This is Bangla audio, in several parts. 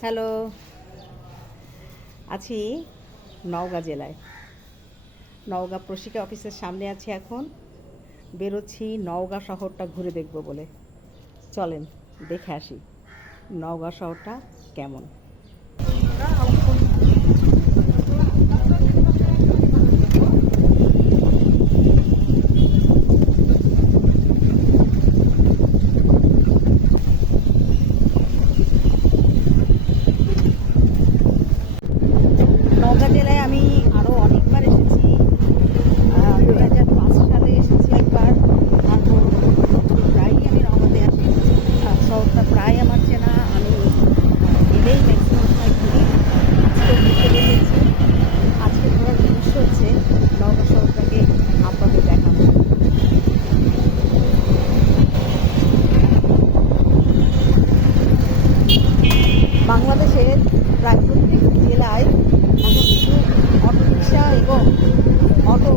হ্যালো। আছি নওগাঁ জেলায়। নওগাঁ প্রশিকা অফিসের সামনে আছি এখন। বেরোচ্ছি নওগাঁ শহরটা ঘুরে দেখব বলে। চলেন, দেখে আসি নওগাঁ শহরটা কেমন। বাংলাদেশের প্রায় প্রত্যেক জেলায় অটো রিক্সা এবং অটো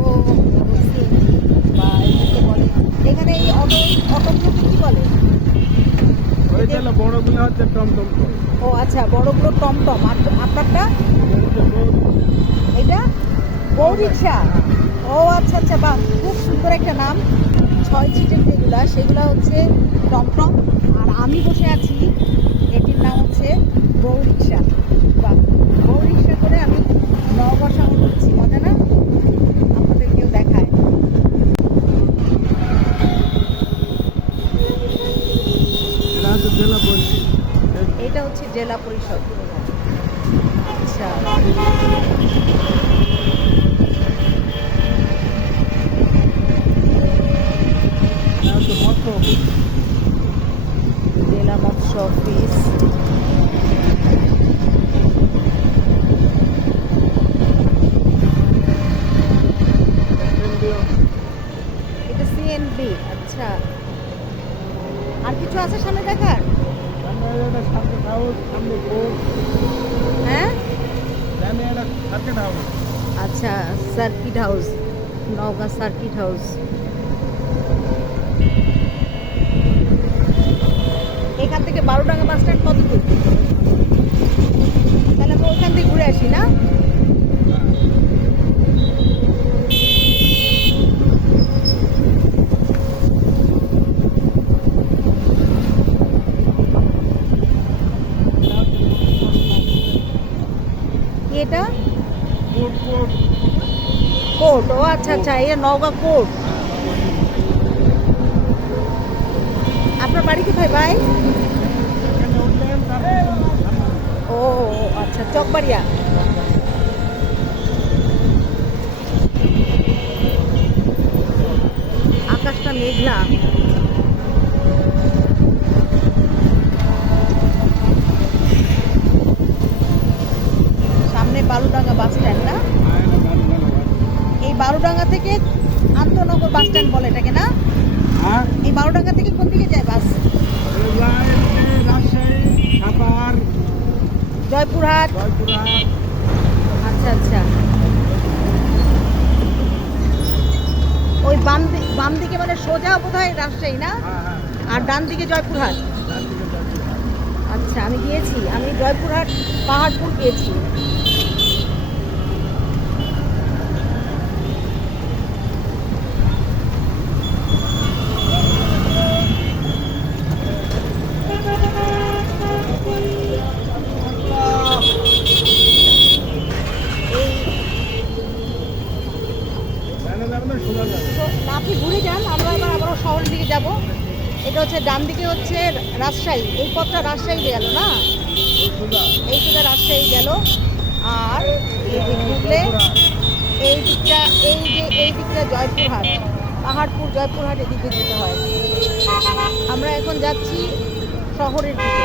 বা বলে। এখানে এই অটো অটোগুলোকে কী বলে? বড়গুলো হচ্ছে টমটম ও আচ্ছা বড়গুলো টমটম। আর আপনারটা? এটা বউ রিক্সা ও আচ্ছা আচ্ছা বাহ খুব সুন্দর একটা নাম। ছয় সিটের যেগুলা সেগুলো হচ্ছে টমটম। আর আমি বসে আছি এটির নাম হচ্ছে বউ রিক্সা বাহ বউ রিক্সা করে আমি নওগাঁ শহর করছি মজা না আপনাদের কেউ দেখায় এটা হচ্ছে জেলা পরিষদ এটা হচ্ছে জেলা পরিষদ। আচ্ছা। জেলা এটা আচ্ছা। আর কিছু আছে সামনে দেখার? হ্যাঁ? আচ্ছা circuit house Naogaon circuit house এখান থেকে বারোডাঙ্গা বাস স্ট্যান্ড কত দূর? তাহলে আমরা ওখান থেকে ঘুরে আসি না? এটা? কোর্ট ও আচ্ছা আচ্ছা এটা নওগাঁ কোর্ট আপনার বাড়ি কোথায় ভাই? ও, আচ্ছা চকবাড়িয়া। আকাশটা মেঘলা। এই বালুডাঙ্গা থেকে আন্তনগর বাস স্ট্যান্ড বলে এটাকে না? হ্যাঁ। এই বারোডাঙ্গা থেকে কোন দিকে যায় বাস? জয়পুরহাট। আচ্ছা আচ্ছা। ওই বাম বাম দিকে মানে সোজা বোধহয় রাজশাহী না? হ্যাঁ হ্যাঁ। আর ডান দিকে জয়পুরহাট। আচ্ছা আমি গিয়েছি। আমি জয়পুরহাট পাহাড়পুর গিয়েছি এই ডানে যাবে না সোজা যাবে আপনি ঘুরে যান, আমরা এবার আবারও শহরের দিকে যাব। এটা হচ্ছে ডান দিকে হচ্ছে রাজশাহী, এই পথটা রাজশাহী গেল না? এই দিকে রাজশাহী গেল। আর এই দিক ঘুরলে, এই দিকটা, এই যে, এই দিকটা জয়পুরহাট, পাহাড়পুর, জয়পুরহাট এদিকে যেতে হয়। আমরা এখন যাচ্ছি শহরের দিকে।